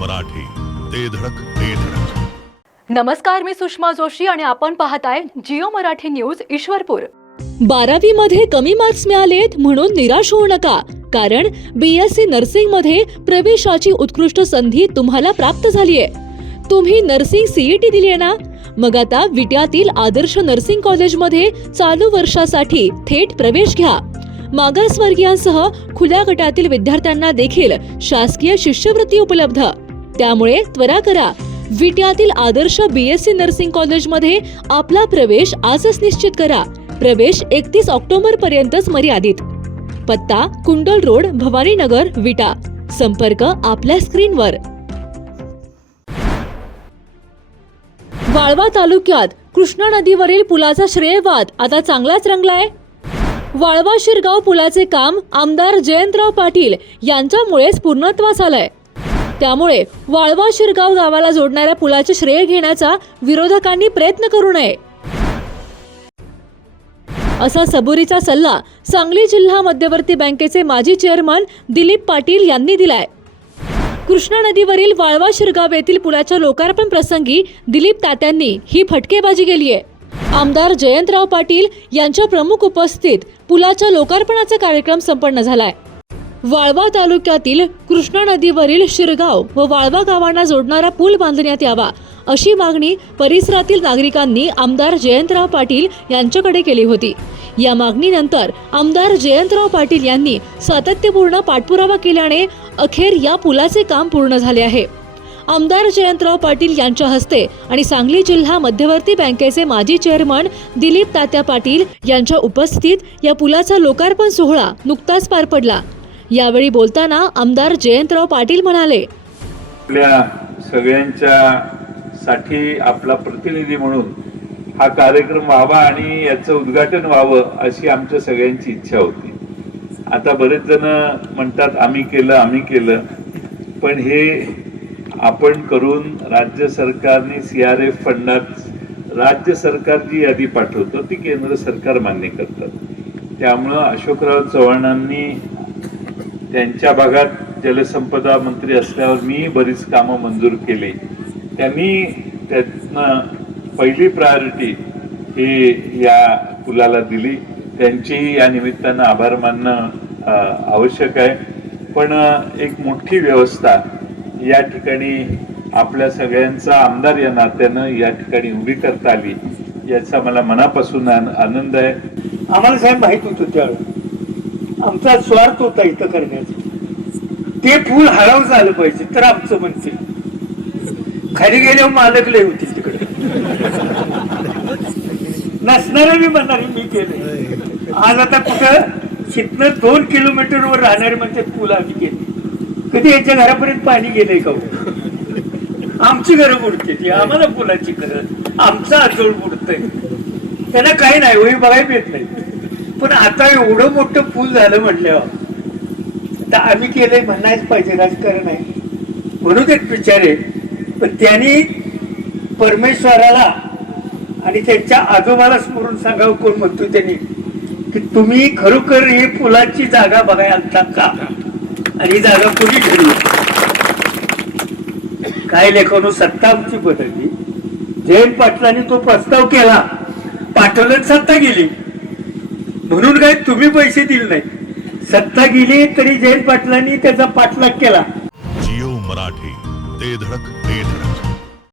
मराठी. ते धडक ते धडक. नमस्कार मी सुषमा जोशी आणि आपण पाहताय जिओ मराठी न्यूज ईश्वरपूर. बारावी मध्ये कमी मार्क्स मिळालेत म्हणून निराश होऊ नका कारण बीएससी नर्सिंगमध्ये प्रवेशाची उत्कृष्ट संधी तुम्हाला प्राप्त झालीय. तुम्ही नर्सिंग सीईटी दिली आहे ना? मग आता विट्यातील आदर्श नर्सिंग कॉलेजमध्ये चालू वर्षासाठी थेट प्रवेश घ्या. मागासवर्गीयांसह खुल्या गटातील विद्यार्थ्यांना देखील शासकीय शिष्यवृत्ती उपलब्ध. त्यामुळे त्वरा करा. विट्यातील आदर्श बीएससी नर्सिंग कॉलेजमध्ये आपला प्रवेश आजच निश्चित करा. प्रवेश एकतीस ऑक्टोबर पर्यंतच मर्यादित. पत्ता कुंडल रोड भवानीनगर विटा. संपर्क आपल्या स्क्रीनवर. वाळवा तालुक्यात कृष्णा नदीवरील पुलाचा श्रेयवाद आता चांगलाच रंगलाय. वाळवा शिरगाव पुलाचे काम आमदार जयंतराव पाटील यांच्यामुळेच पूर्णत्वास आलंय. त्यामुळे वाळवा शिरगाव गावाला जोडणाऱ्या पुलाचे श्रेय घेण्याचा विरोधकांनी प्रयत्न करू नये. असा सबुरीचा सल्ला सांगली जिल्हा मध्यवर्ती बँकेचे माजी चेअरमन दिलीप पाटील यांनी दिलाय. कृष्णा नदीवरील वाळवा शिरगाव येथील पुलाच्या लोकार्पण प्रसंगी दिलीप तात्यांनी ही फटकेबाजी केली आहे. आमदार जयंतराव पाटील यांच्या प्रमुख उपस्थित पुलाच्या लोकार्पणाचा कार्यक्रम संपन्न झालाय. वाळवा तालुक्यातील कृष्णा नदीवरील शिरगाव व वाळवा गावांना जोडणारा पूल बांधण्यात यावा अशी मागणी परिसरातील नागरिकांनी आमदार जयंतराव पाटील यांच्याकडे केली होती. या मागणीनंतर आमदार जयंतराव पाटील यांनी सातत्यपूर्ण पाठपुरावा केल्याने अखेर या पुलाचे काम पूर्ण झाले आहे. आमदार जयंतराव पाटील यांच्या हस्ते आणि सांगली जिल्हा मध्यवर्ती बँकेचे माजी चेअरमन दिलीप तात्या पाटील यांच्या उपस्थितीत या पुलाचा लोकार्पण सोहळा नुकताच पार पडला. यावेळी बोलताना आमदार जयंतराव पाटील म्हणाले आपल्या सगळ्यांच्या साठी आपला प्रतिनिधी म्हणून हा कार्यक्रम व्हावा आणि याचं उद्घाटन व्हावं अशी आमच्या सगळ्यांची इच्छा होती. आता बरेच जण म्हणतात आम्ही केलं आम्ही केलं. पण हे आपण करून राज्य सरकारने सी आर एफ फंडात राज्य सरकार जी यादी पाठवतो ती केंद्र सरकार मान्य करतात. त्यामुळं अशोकराव चव्हाणांनी त्यांच्या भागात जलसंपदा मंत्री असल्यावर मी बरीच कामं मंजूर केली. त्यांनी त्यातनं पहिली प्रायोरिटी ही या पुलाला दिली. त्यांचेही या निमित्तानं आभार मानणं आवश्यक आहे. पण एक मोठी व्यवस्था या ठिकाणी आपल्या सगळ्यांचा आमदार या नात्यानं या ठिकाणी उभी करता आली याचा मला मनापासून आनंद आहे. आम्हाला साहेब माहीत होतं त्यावेळेला आमचा स्वार्थ होता इथं करण्याचा. ते फूल हळव झालं पाहिजे तर आमचं म्हणते खाली गेल्यावर मालक लय होती तिकडे. नसणार मी म्हणणार मी केलं आज आता कुठं शिकणं दोन किलोमीटरवर राहणारे म्हणजे पूल आम्ही केली. कधी यांच्या घरापर्यंत पाणी गेलंय का हो? आमची घरं बुडते ती आम्हाला पुलाची गरज आमचं आजोळ बुडतंय. त्यांना काही नाही वही बघायला येत नाही. पण आता एवढं मोठं पूल झालं म्हटल्यावर तर आम्ही केलंय म्हणायच पाहिजे राजकारण आहे. म्हणून एक विचार आहे. पण त्यांनी परमेश्वराला आणि त्यांच्या आजोबाला स्मरून सांगावं कोण म्हणतो त्यांनी की तुम्ही खरोखर ही फुलाची जागा बघायला आणता का? आणि ही जागा कोणी ठरली काय लेखन सत्ता आमची बदलली. जयंत पाटलांनी तो प्रस्ताव केला. पाठवलं सत्ता गेली म्हणून काय तुम्ही पैसे दिले नाही. सत्ता गेली तरी जयंत पाटलांनी त्याचा पाठलाग केला. जिओ मराठी ते धडक ते धडक